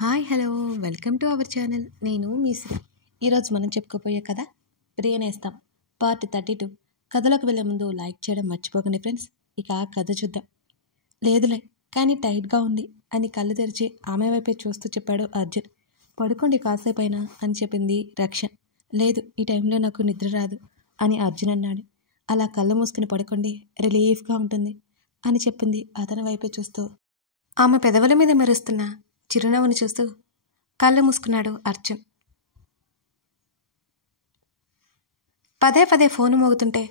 Hi hello welcome to our channel. నేను మీ శ్రీ. ఈరోజు మనం చెప్పుకోపోయే కథ ప్రియనేస్తాం పార్ట్ 32. కథలోకి వెళ్ళే ముందు లైక్ చేయడం మర్చిపోకండి ఫ్రెండ్స్. ఇక కథ చూద్దాం. లేదులే కానీ టైట్గా ఉంది అని కళ్ళు తెరిచి ఆమె వైపే చూస్తూ చెప్పాడు అర్జున్. పడుకోండి కాసేపైనా అని చెప్పింది రక్ష. లేదు ఈ టైంలో నాకు నిద్ర రాదు అని అర్జున్ అన్నాడు. అలా కళ్ళు మూసుకుని పడుకోండి, రిలీఫ్గా ఉంటుంది అని చెప్పింది అతని వైపే చూస్తూ. ఆమె పెదవుల మీద మెరుస్తున్న చిరునవ్వుని చూస్తూ కళ్ళు మూసుకున్నాడు అర్జున్. పదే పదే ఫోను మోగుతుంటే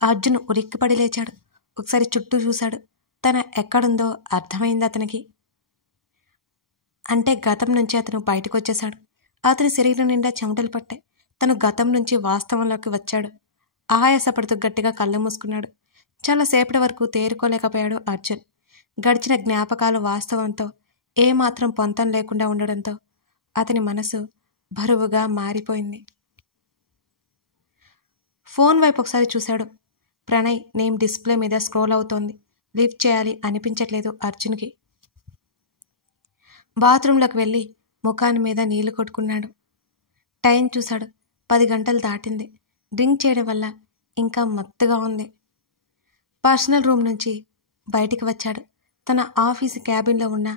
అర్జున్ ఉలిక్కిపడి లేచాడు. ఒకసారి చుట్టూ చూశాడు. తన ఎక్కడుందో అర్థమైంది అతనికి. అంటే గతం నుంచి అతను బయటకు వచ్చేశాడు. అతని శరీరం నిండా చెమటలు పట్టాయి. తను గతం నుంచి వాస్తవంలోకి వచ్చాడు. ఆయాసపడుతూ గట్టిగా కళ్ళు మూసుకున్నాడు. చాలాసేపటి వరకు తేరుకోలేకపోయాడు అర్జున్. గడిచిన జ్ఞాపకాలు వాస్తవంతో ఏమాత్రం పొంతం లేకుండా ఉండడంతో అతని మనసు బరువుగా మారిపోయింది. ఫోన్ వైపు ఒకసారి చూశాడు. ప్రణయ్ నేమ్ డిస్ప్లే మీద స్క్రోల్ అవుతోంది. లిఫ్ట్ చేయాలి అనిపించట్లేదు అర్జున్కి. బాత్రూంలోకి వెళ్ళి ముఖాని మీద నీళ్లు కొట్టుకున్నాడు. టైం చూశాడు. 10 గంటలు దాటింది. డ్రింక్ చేయడం వల్ల ఇంకా మత్తుగా ఉంది. పర్సనల్ రూమ్ నుంచి బయటికి వచ్చాడు. తన ఆఫీసు క్యాబిన్లో ఉన్న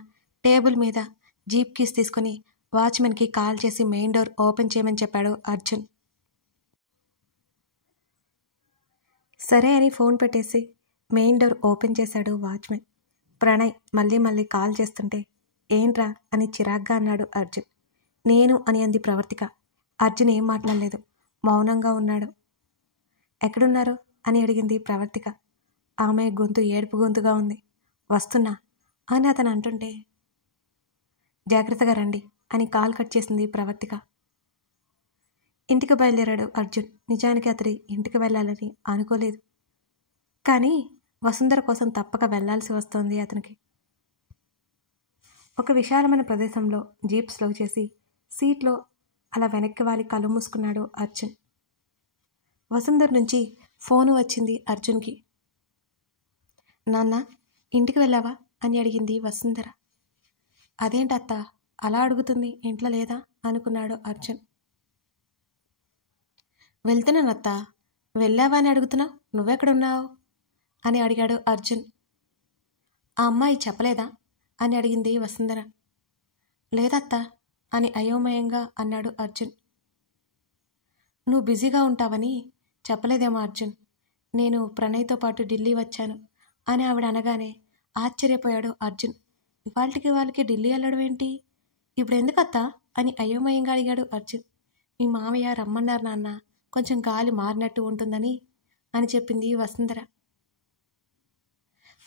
టేబుల్ మీద జీప్ కీస్ తీసుకుని వాచ్మెన్కి కాల్ చేసి మెయిన్ డోర్ ఓపెన్ చేయమని చెప్పాడు అర్జున్. సరే అని ఫోన్ పెట్టేసి మెయిన్ డోర్ ఓపెన్ చేశాడు వాచ్మెన్. ప్రణయ్ మళ్ళీ మళ్ళీ కాల్ చేస్తుంటే ఏంట్రా అని చిరాగ్గా అన్నాడు అర్జున్. నేను అని అంది ప్రవర్తిక. అర్జున్ ఏం మాట్లాడలేదు, మౌనంగా ఉన్నాడు. ఎక్కడున్నారు అని అడిగింది ప్రవర్తిక. ఆమె గొంతు ఏడుపు గొంతుగా ఉంది. వస్తున్నా అని అతను అంటుంటే జాగ్రత్తగా రండి అని కాల్ కట్ చేసింది ప్రవర్తిక. ఇంటికి బయలుదేరాడు అర్జున్. నిజానికి అతడి ఇంటికి వెళ్ళాలని అనుకోలేదు, కానీ వసుంధర కోసం తప్పక వెళ్లాల్సి వస్తోంది అతనికి. ఒక విశాలమైన ప్రదేశంలో జీప్ స్లో చేసి సీట్లో అలా వెనక్కి వాలి కళ్ళు మూసుకున్నాడు అర్జున్. వసుంధర నుంచి ఫోను వచ్చింది అర్జున్కి. నాన్న ఇంటికి వెళ్ళావా అని అడిగింది వసుంధర. అదేంటత్త అలా అడుగుతుంది, ఇంట్లో లేదా అనుకున్నాడు అర్జున్. వెళ్తున్నానత్తా. వెళ్ళావా అని అడుగుతున్నావు, నువ్వెక్కడున్నావు అని అడిగాడు అర్జున్. ఆ అమ్మాయి చెప్పలేదా అని అడిగింది వసుంధర. లేదత్తా అని అయోమయంగా అన్నాడు అర్జున్. నువ్వు బిజీగా ఉంటావని చెప్పలేదేమో అర్జున్. నేను ప్రణయ్తో పాటు ఢిల్లీ వచ్చాను అని ఆవిడ అనగానే ఆశ్చర్యపోయాడు అర్జున్. ఇవాళకి వాళ్ళకి ఢిల్లీ వెళ్ళడం ఏంటి, ఇప్పుడు ఎందుకత్తా అని అయోమయంగా అడిగాడు అర్జున్. మీ మామయ్య రమ్మన్నారు నాన్న, కొంచెం గాలి మారినట్టు ఉంటుందని అని చెప్పింది వసుంధర.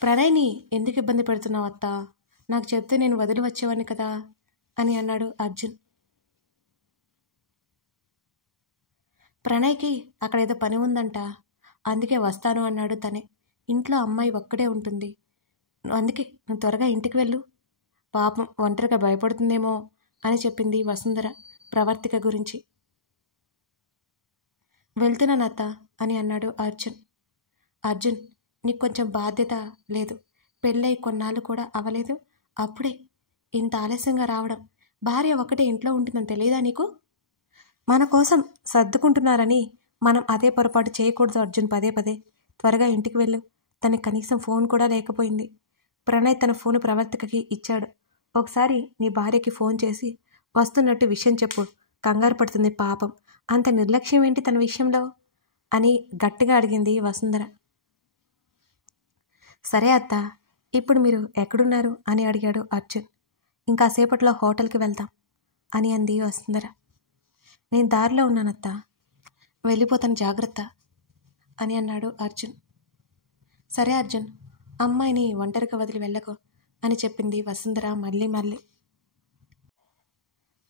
ప్రణయ్ని ఎందుకు ఇబ్బంది పెడుతున్నావు అత్తా, నాకు చెప్తే నేను వదిలి వచ్చేవాడిని కదా అని అన్నాడు అర్జున్. ప్రణయ్కి అక్కడ ఏదో పని ఉందంట, అందుకే వస్తాను అన్నాడు తనే. ఇంట్లో అమ్మాయి ఒక్కడే ఉంటుంది, అందుకే నువ్వు త్వరగా ఇంటికి వెళ్ళు, పాపం ఒంటరిగా భయపడుతుందేమో అని చెప్పింది వసుంధర ప్రవర్తిక గురించి. వెళ్తున్నానత్త అని అన్నాడు అర్జున్. అర్జున్ నీకు కొంచెం బాధ్యత లేదు, పెళ్ళై కొన్నాళ్ళు కూడా అవ్వలేదు, అప్పుడే ఇంత ఆలస్యంగా రావడం. భార్య ఒకటే ఇంట్లో ఉంటుందని తెలియదా నీకు? మన కోసం సర్దుకుంటున్నారని మనం అదే పొరపాటు చేయకూడదు అర్జున్. పదే పదే త్వరగా ఇంటికి వెళ్ళు. తనకి కనీసం ఫోన్ కూడా లేకపోయింది. ప్రణయ్ తన ఫోను ప్రవర్తికకి ఇచ్చాడు. ఒకసారి నీ భార్యకి ఫోన్ చేసి వస్తున్నట్టు విషయం చెప్పు, కంగారు పడుతుంది పాపం. అంత నిర్లక్ష్యం ఏంటి తన విషయంలో అని గట్టిగా అడిగింది వసుంధర. సరే అత్త, ఇప్పుడు మీరు ఎక్కడున్నారు అని అడిగాడు అర్జున్. ఇంకాసేపట్లో హోటల్కి వెళ్దాం అని అంది వసుంధర. నేను దారిలో ఉన్నానత్త, వెళ్ళిపోతాను జాగ్రత్త అని అన్నాడు అర్జున్. సరే అర్జున్, అమ్మాయిని ఒంటరిగా వదిలి వెళ్ళకు అని చెప్పింది వసుంధర మళ్ళీ మళ్ళీ.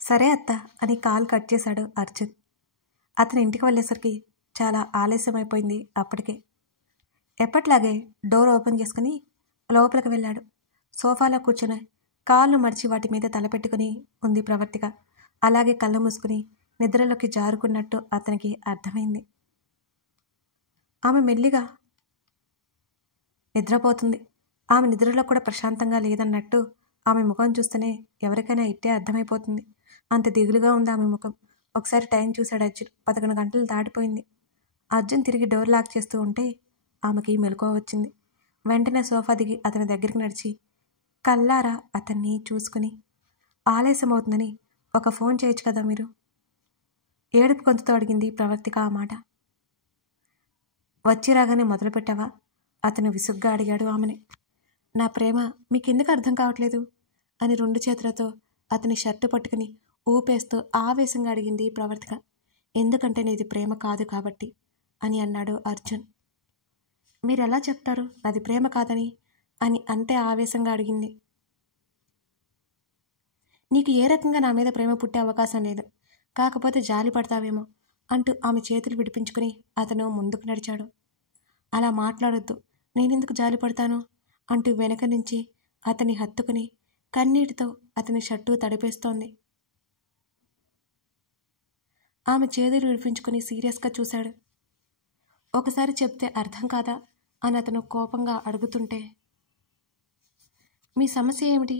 సరే అత్త అని కాల్ కట్ చేశాడు అర్జున్. అతని ఇంటికి వెళ్ళేసరికి చాలా ఆలస్యమైపోయింది అప్పటికే. ఎప్పట్లాగే డోర్ ఓపెన్ చేసుకుని లోపలికి వెళ్ళాడు. సోఫాలో కూర్చొని కాళ్ళు మడిచి వాటి మీద తలపెట్టుకుని ఉంది ప్రవర్తిక. అలాగే కళ్ళు మూసుకుని నిద్రలోకి జారుకున్నట్టు అతనికి అర్థమైంది. ఆమె మెల్లిగా నిద్రపోతుంది. ఆమె నిద్రలో కూడా ప్రశాంతంగా లేదన్నట్టు ఆమె ముఖం చూస్తేనే ఎవరికైనా ఇట్టే అర్థమైపోతుంది. అంత దిగులుగా ఉంది ఆమె ముఖం. ఒకసారి టైం చూశాడు అర్జున్. 11 గంటలు దాటిపోయింది. అర్జున్ తిరిగి డోర్ లాక్ చేస్తూ ఉంటే ఆమెకి మెలకువ వచ్చింది. వెంటనే సోఫా దిగి అతని దగ్గరికి నడిచి కల్లారా అతన్ని చూసుకుని, ఆలస్యం అవుతుందని ఒక ఫోన్ చేయొచ్చు కదా మీరు? ఏడుపు గొంతుతో అడిగింది ప్రవర్తిక ఆ మాట. వచ్చి రాగానే మొదలుపెట్టావా? అతను విసుగ్గా అడిగాడు ఆమెని. నా ప్రేమ మీకెందుకు అర్థం కావట్లేదు అని 2 చేతులతో అతని షర్టు పట్టుకుని ఊపేస్తూ ఆవేశంగా అడిగింది ప్రవర్తిక. ఎందుకంటే నీది ప్రేమ కాదు కాబట్టి అని అన్నాడు అర్జున్. మీరెలా చెప్తారు నాది ప్రేమ కాదని అని అంతే ఆవేశంగా అడిగింది. నీకు ఏ రకంగా నా మీద ప్రేమ పుట్టే అవకాశం లేదు, కాకపోతే జాలి పడతావేమో అంటూ ఆమె చేతులు విడిపించుకుని అతను ముందుకు నడిచాడు. అలా మాట్లాడొద్దు, నేనెందుకు జాలి పడతాను అంటూ వెనక నుంచి అతన్ని హత్తుకుని కన్నీటితో అతని షర్టు తడిపేస్తోంది. ఆమె చేతులు విడిపించుకుని సీరియస్గా చూశాడు. ఒకసారి చెప్తే అర్థం కాదా అని అతను కోపంగా అడుగుతుంటే, మీ సమస్య ఏమిటి?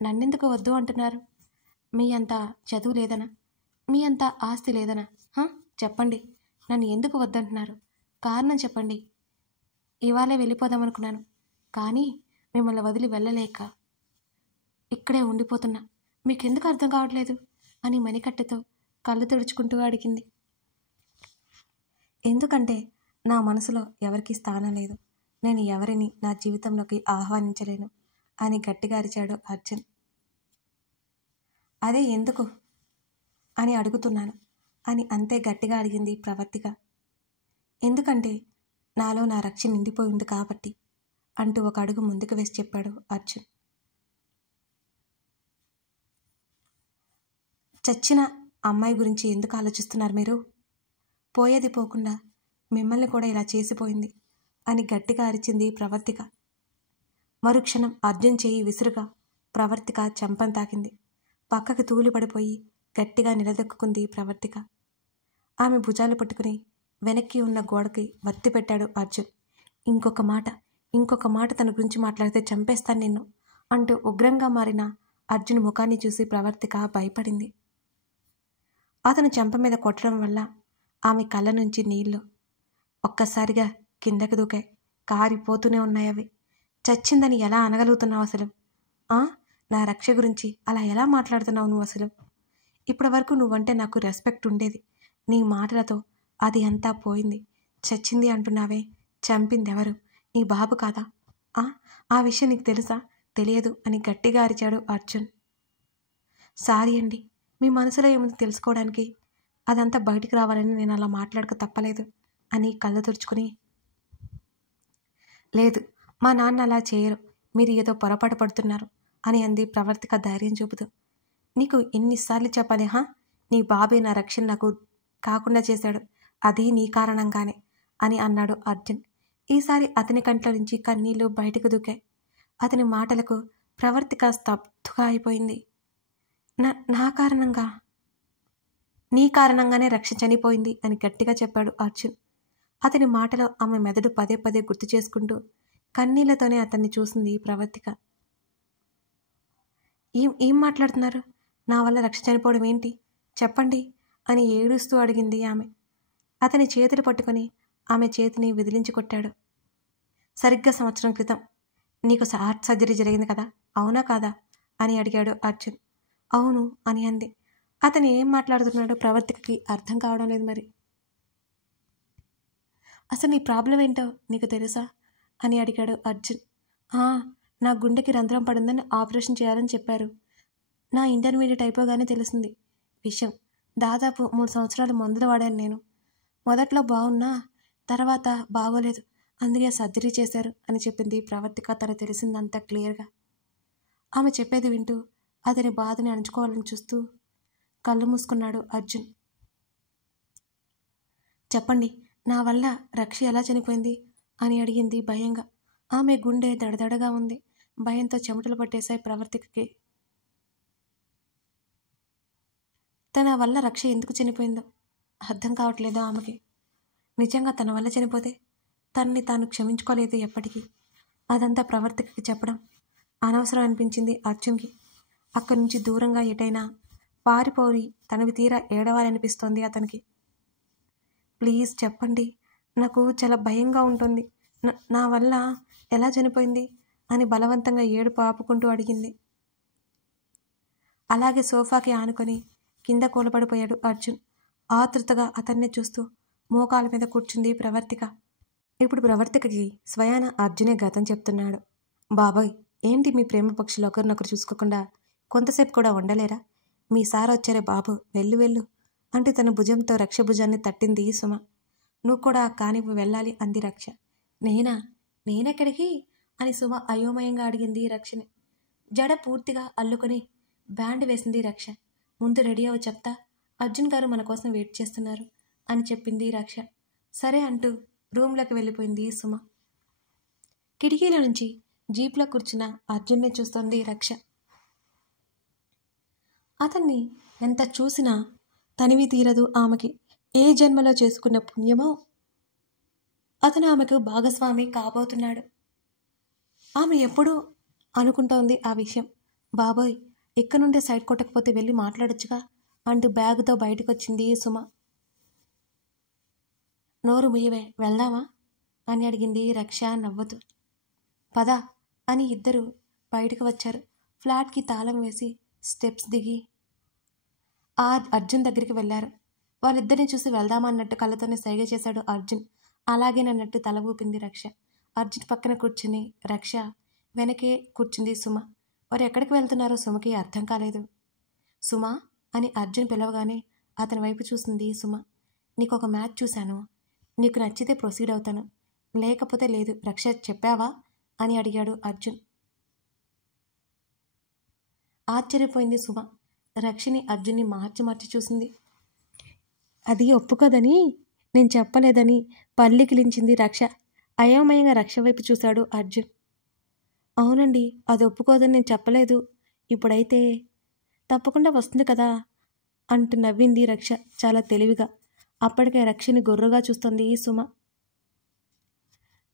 నన్నెందుకు వద్దు అంటున్నారు? మీ అంత చదువు లేదనా? మీ అంత ఆస్తి లేదనా? చెప్పండి, నన్ను ఎందుకు వద్దంటున్నారు? కారణం చెప్పండి. ఇవాళే వెళ్ళిపోదామనుకున్నాను, కానీ మిమ్మల్ని వదిలి వెళ్ళలేక ఇక్కడే ఉండిపోతున్నా. మీకెందుకు అర్థం కావట్లేదు అని మణికట్టుతో కళ్ళు తుడుచుకుంటూ అడిగింది. ఎందుకంటే నా మనసులో ఎవరికీ స్థానం లేదు, నేను ఎవరిని నా జీవితంలోకి ఆహ్వానించలేను అని గట్టిగా అరిచాడు అర్జున్. అదే ఎందుకు అని అడుగుతున్నాను అని అంతే గట్టిగా అడిగింది ప్రవర్తిక. ఎందుకంటే నాలో నా రక్ష నిండిపోయింది కాబట్టి అంటూ ఒక అడుగు ముందుకు వేసి చెప్పాడు అర్జున్. చచ్చిన అమ్మాయి గురించి ఎందుకు ఆలోచిస్తున్నారు మీరు? పోయేది పోకుండా మిమ్మల్ని కూడా ఇలా చేసిపోయింది అని గట్టిగా అరిచింది ప్రవర్తిక. మరుక్షణం అర్జున్ చేయి విసురుగా ప్రవర్తిక చెంపను తాకింది. పక్కకి తూలిపడిపోయి గట్టిగా నిలదొక్కుంది ప్రవర్తిక. ఆమె భుజాలు పట్టుకుని వెనక్కి ఉన్న గోడకి వత్తి పెట్టాడు అర్జున్. ఇంకొక మాట తన గురించి మాట్లాడితే చంపేస్తాను నిన్ను అంటూ ఉగ్రంగా మారిన అర్జున్ ముఖాన్ని చూసి ప్రవర్తిక భయపడింది. అతను చెంప మీద కొట్టడం వల్ల ఆమె కళ్ళ నుంచి నీళ్లు ఒక్కసారిగా కిందకి దూకాయి. కారిపోతూనే ఉన్నాయి అవి. చచ్చిందని ఎలా అనగలుగుతున్నావు అసలు? నా రక్ష గురించి అలా ఎలా మాట్లాడుతున్నావు నువ్వు అసలు? ఇప్పటి వరకు నువ్వంటే నాకు రెస్పెక్ట్ ఉండేది, నీ మాటలతో అది అంతా పోయింది. చచ్చింది అంటున్నావే, చంపింది ఎవరు? నీ బాబు కాదా? ఆ విషయం నీకు తెలుసా? తెలియదు అని గట్టిగా అరిచాడు అర్జున్. సారీ అండి, మీ మనసులో ఏముంది తెలుసుకోవడానికి. అదంతా బయటికి రావాలని నేను అలా మాట్లాడక తప్పలేదు అని కళ్ళు తుడుచుకుని, లేదు మా నాన్న అలా చేయరు, మీరు ఏదో పొరపాటు పడుతున్నారు అని అంది ప్రవర్తిక ధైర్యం చూపుతూ. నీకు ఎన్నిసార్లు చెప్పాలి? నీ బాబే నా రక్షణ నాకు కాకుండా చేశాడు, అది నీ కారణంగానే అని అన్నాడు అర్జున్. ఈసారి అతని కంట్ల నుంచి కన్నీళ్లు బయటకు దూకాయి. అతని మాటలకు ప్రవర్తిక స్తబ్దుగా అయిపోయింది. నా కారణంగా? నీ కారణంగానే రక్ష చనిపోయింది అని గట్టిగా చెప్పాడు అర్జున్. అతని మాటలో ఆమె మెదడు పదే పదే గుర్తు చేసుకుంటూ కన్నీళ్లతోనే అతన్ని చూసింది ప్రవర్తిక. ఏం మాట్లాడుతున్నారు? నా వల్ల రక్ష చనిపోవడం ఏంటి? చెప్పండి అని ఏడుస్తూ అడిగింది ఆమె. అతని చేతులు పట్టుకొని ఆమె చేతిని విదిలించి కొట్టాడు. సరిగ్గా సంవత్సరం క్రితం నీకు హార్ట్ సర్జరీ జరిగింది కదా, అవునా కాదా అని అడిగాడు అర్జున్. అవును అని అంది. అతను ఏం మాట్లాడుతున్నాడో ప్రవర్తికకి అర్థం కావడం లేదు. మరి అసలు నీ ప్రాబ్లం ఏంటో నీకు తెలుసా అని అడిగాడు అర్జున్. నా గుండెకి రంధ్రం పడిందని ఆపరేషన్ చేయాలని చెప్పారు. నా ఇంటర్మీడియట్ అయిపోగానే తెలిసింది విషయం. దాదాపు 3 సంవత్సరాలు మందులు వాడాను నేను. మొదట్లో బాగున్నా, తర్వాత బాగోలేదు, అందుకే సర్జరీ చేశారు అని చెప్పింది ప్రవర్తిక తను తెలిసిందంతా క్లియర్గా. ఆమె చెప్పేది వింటూ అతని బాధని అణుచుకోవాలని చూస్తూ కళ్ళు మూసుకున్నాడు అర్జున్. చెప్పండి, నా వల్ల రక్ష ఎలా చనిపోయింది అని అడిగింది భయంగా. ఆమె గుండె దడదడగా ఉంది. భయంతో చెమటలు పట్టేశాయి ప్రవర్తికకి. తన వల్ల రక్ష ఎందుకు చనిపోయిందో అర్థం కావట్లేదో ఆమెకి. నిజంగా తన వల్ల చనిపోతే తనని తాను క్షమించుకోలేదు ఎప్పటికీ. అదంతా ప్రవర్తికకి చెప్పడం అనవసరం అనిపించింది అర్జున్కి. అక్కడి నుంచి దూరంగా ఎటైనా పారిపోయి తనవి తీరా ఏడవాలనిపిస్తోంది అతనికి. ప్లీజ్ చెప్పండి, నాకు చాలా భయంగా ఉంటుంది. నా వల్ల ఎలా చనిపోయింది అని బలవంతంగా ఏడుపు ఆపుకుంటూ అడిగింది. అలాగే సోఫాకి ఆనుకొని కింద కూలబడిపోయాడు అర్జున్. ఆతృతగా అతన్నే చూస్తూ మోకాల మీద కూర్చుంది ప్రవర్తిక. ఇప్పుడు ప్రవర్తికకి స్వయాన అర్జునే గతం చెప్తున్నాడు. బాబాయ్, ఏంటి మీ ప్రేమ పక్షులు ఒకరినొకరు చూసుకోకుండా కొంతసేపు కూడా ఉండలేరా? మీ సార్ వచ్చారే బాబు, వెళ్ళు వెళ్ళు అంటూ తన భుజంతో రక్ష భుజాన్ని తట్టింది సుమ. నువ్వు కూడా కానివ్వు, వెళ్ళాలి అంది రక్ష. నేనెక్కడికి అని సుమ అయోమయంగా అడిగింది రక్షని. జడ పూర్తిగా అల్లుకొని బ్యాండ్ వేసింది రక్ష. ముందు రెడీ అవ్వ చెప్తా, అర్జున్ గారు మన కోసం వెయిట్ చేస్తున్నారు అని చెప్పింది రక్ష. సరే అంటూ రూమ్లోకి వెళ్ళిపోయింది సుమ. కిటికీల నుంచి జీప్లో కూర్చున్న అర్జున్నే చూస్తోంది రక్ష. అతన్ని ఎంత చూసినా తనివి తీరదు ఆమెకి. ఏ జన్మలో చేసుకున్న పుణ్యమో అతను ఆమెకు భాగస్వామి కాబోతున్నాడు. ఆమె ఎప్పుడూ అనుకుంటోంది ఆ విషయం. బాబోయ్, ఇక్కడ నుండే సైడ్ కొట్టకపోతే వెళ్ళి మాట్లాడొచ్చుగా అంటూ బ్యాగుతో బయటకొచ్చింది సుమ. నోరు ముయ్యవే, వెళ్దామా అని అడిగింది రక్ష నవ్వుతూ. పద అని ఇద్దరు బయటకు వచ్చారు. ఫ్లాట్కి తాళం వేసి స్టెప్స్ దిగి అర్జున్ దగ్గరికి వెళ్ళారు. వాళ్ళిద్దరిని చూసి వెళ్దామన్నట్టు కళ్ళతోనే సైగ చేశాడు అర్జున్. అలాగేనన్నట్టు తల ఊపింది రక్ష. అర్జున్ పక్కన కూర్చుని రక్ష వెనకే కూర్చుంది సుమ. వారు ఎక్కడికి వెళ్తున్నారో సుమకి అర్థం కాలేదు. సుమ అని అర్జున్ పిలవగానే అతని వైపు చూసింది సుమ. నీకు ఒక మ్యాచ్ చూశాను, నీకు నచ్చితే ప్రొసీడ్ అవుతాను, లేకపోతే లేదు. రక్ష చెప్పావా అని అడిగాడు అర్జున్. ఆశ్చర్యపోయింది సుమ. రక్షని అర్జున్ని మార్చి మార్చి చూసింది. అది ఒప్పుకోదని నేను చెప్పలేదని పల్లికిలించింది రక్ష. అయోమయంగా రక్ష వైపు చూశాడు అర్జున్. అవునండి, అది ఒప్పుకోదని నేను చెప్పలేదు. ఇప్పుడైతే తప్పకుండా వస్తుంది కదా అంటూ నవ్వింది రక్ష చాలా తెలివిగా. అప్పటికే రక్షని గొర్రుగా చూస్తుంది సుమ.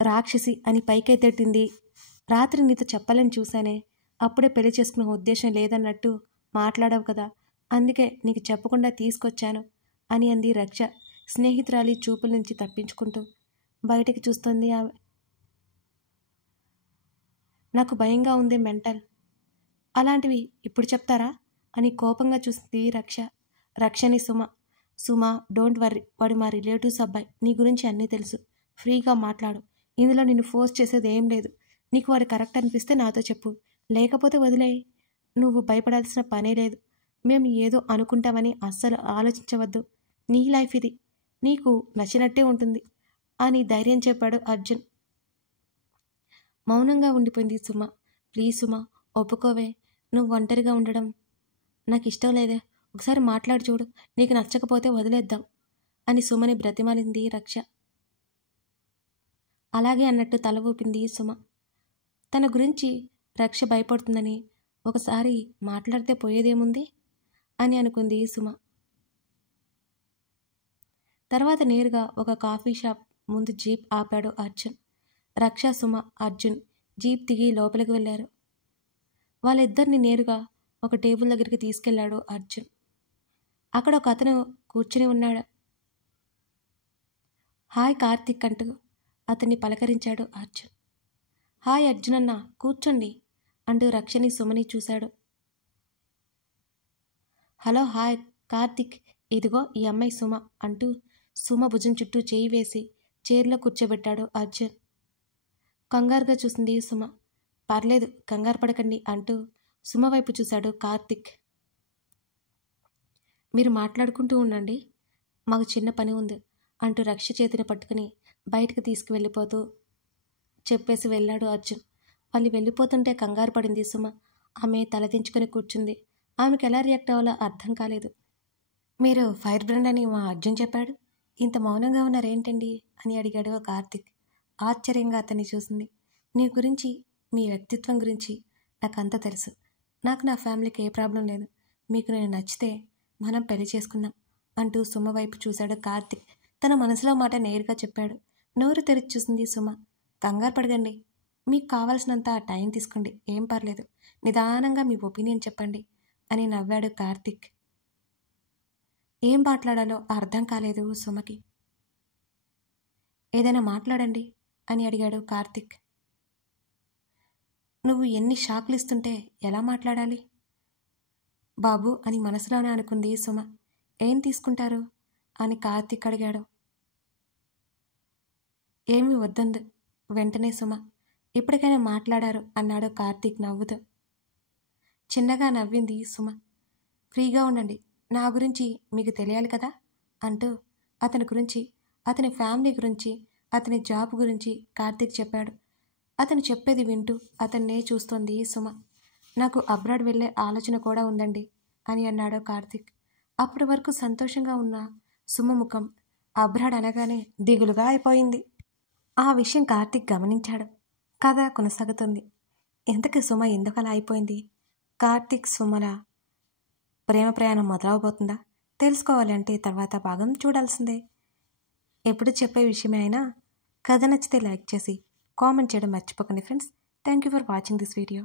రాక్షసి అని పైకెత్తెట్టింది. రాత్రి నీతో చెప్పాలని చూశానే, అప్పుడే పెళ్లి చేసుకునే ఉద్దేశం లేదన్నట్టు మాట్లాడావు కదా, అందుకే నీకు చెప్పకుండా తీసుకొచ్చాను అని అంది రక్ష స్నేహితురాలి చూపుల నుంచి తప్పించుకుంటూ. బయటికి చూస్తుంది ఆమె. నాకు భయంగా ఉంది మెంటల్. అలాంటివి ఇప్పుడు చెప్తారా అని కోపంగా చూసింది రక్షని సుమ. సుమ, డోంట్ వర్రీ, వాడు మా రిలేటివ్స్ అబ్బాయి, నీ గురించి అన్నీ తెలుసు, ఫ్రీగా మాట్లాడు. ఇందులో నిన్ను ఫోర్స్ చేసేది ఏం లేదు. నీకు వాడు కరెక్ట్ అనిపిస్తే నాతో చెప్పు, లేకపోతే వదిలేయి. నువ్వు భయపడాల్సిన పనే లేదు. మేము ఏదో అనుకుంటామని అస్సలు ఆలోచించవద్దు. నీ లైఫ్ ఇది, నీకు నచ్చినట్టే ఉంటుంది అని ధైర్యం చెప్పాడు అర్జున్. మౌనంగా ఉండిపోయింది సుమ. ప్లీజ్ సుమ, ఒప్పుకోవే. నువ్వు ఒంటరిగా ఉండడం నాకు ఇష్టం లేదే. ఒకసారి మాట్లాడి చూడు, నీకు నచ్చకపోతే వదిలేద్దాం అని సుమని బ్రతిమాలింది రక్ష. అలాగే అన్నట్టు తల ఊపింది సుమ. తన గురించి రక్ష భయపడుతుందని ఒకసారి మాట్లాడితే పోయేదేముంది అని అనుకుంది సుమ. తర్వాత నేరుగా ఒక కాఫీ షాప్ ముందు జీప్ ఆపాడు అర్జున్. రక్ష, సుమ, అర్జున్ జీప్ దిగి లోపలికి వెళ్ళారు. వాళ్ళిద్దరిని నేరుగా ఒక టేబుల్ దగ్గరికి తీసుకెళ్లాడు అర్జున్. అక్కడ ఒక అతను కూర్చుని ఉన్నాడు. హాయ్ కార్తిక్ అంటూ అతన్ని పలకరించాడు అర్జున్. హాయ్ అర్జున్ అన్న, కూర్చోండి అంటూ రక్షని సుమని చూశాడు. హలో, హాయ్ కార్తిక్, ఇదిగో ఈ అమ్మాయి సుమ అంటూ సుమ భుజం చుట్టూ చేయి వేసి చైర్లో కూర్చోబెట్టాడు అర్జున్. కంగారుగా చూసింది సుమ. పర్లేదు, కంగారు పడకండి అంటూ సుమ వైపు చూశాడు కార్తిక్. మీరు మాట్లాడుకుంటూ ఉండండి, మాకు చిన్న పని ఉంది అంటూ రక్ష చేతిని పట్టుకుని బయటకు తీసుకువెళ్ళిపోతూ చెప్పేసి వెళ్ళాడు అర్జున్. వాళ్ళు వెళ్ళిపోతుంటే కంగారు పడింది సుమ. ఆమె తలదించుకొని కూర్చుంది. ఆమెకు ఎలా రియాక్ట్ అవ్వాలో అర్థం కాలేదు. మీరు ఫైర్ బ్రాండ్ అని మా అర్జున్ చెప్పాడు, ఇంత మౌనంగా ఉన్నారేంటండి అని అడిగాడు కార్తిక్. ఆశ్చర్యంగా అతన్ని చూసింది. నీ గురించి, మీ వ్యక్తిత్వం గురించి నాకంతా తెలుసు. నాకు నా ఫ్యామిలీకి ఏ ప్రాబ్లం లేదు. మీకు నేను నచ్చితే మనం పెళ్లి చేసుకుందాం అంటూ సుమ వైపు చూశాడు కార్తిక్. తన మనసులో మాట నేరుగా చెప్పాడు. నోరు తెరిచి చూసింది సుమ. కంగారు పడకండి, మీకు కావాల్సినంత టైం తీసుకోండి, ఏం పర్లేదు, నిదానంగా మీ ఒపీనియన్ చెప్పండి అని నవ్వాడు కార్తీక్. ఏం మాట్లాడాలో అర్థం కాలేదు సుమకి. ఏదైనా మాట్లాడండి అని అడిగాడు కార్తీక్. నువ్వు ఎన్ని షాక్లు ఇస్తుంటే ఎలా మాట్లాడాలి బాబు అని మనసులోనే అనుకుంది సుమ. ఏం తీసుకుంటారు అని కార్తీక్ అడిగాడు. ఏమీ వద్దంది వెంటనే సుమ. ఇప్పటికైనా మాట్లాడారు అన్నాడు కార్తీక్ నవ్వుతూ. చిన్నగా నవ్వింది సుమ. ఫ్రీగా ఉండండి, నా గురించి మీకు తెలియాలి కదా అంటూ అతని గురించి, అతని ఫ్యామిలీ గురించి, అతని జాబ్ గురించి కార్తీక్ చెప్పాడు. అతను చెప్పేది వింటూ అతన్నే చూస్తోంది సుమ. నాకు అబ్రాడ్ వెళ్ళే ఆలోచన కూడా ఉందండి అని అన్నాడు కార్తీక్. అప్పటి వరకు సంతోషంగా ఉన్న సుమ ముఖం అబ్రాడ్ అనగానే దిగులుగా అయిపోయింది. ఆ విషయం కార్తీక్ గమనించాడు. కథ కొనసాగుతుంది. ఎంతకి సుమ ఎందుకలా అయిపోయింది? కార్తీక్ సుమల ప్రేమ ప్రయాణం మొదలవబోతుందా? తెలుసుకోవాలంటే తర్వాత భాగం చూడాల్సిందే. ఎప్పుడు చెప్పే విషయమే అయినా కథ నచ్చితే లైక్ చేసి కామెంట్ చేయడం మర్చిపోకండి friends. Thank you for watching this video.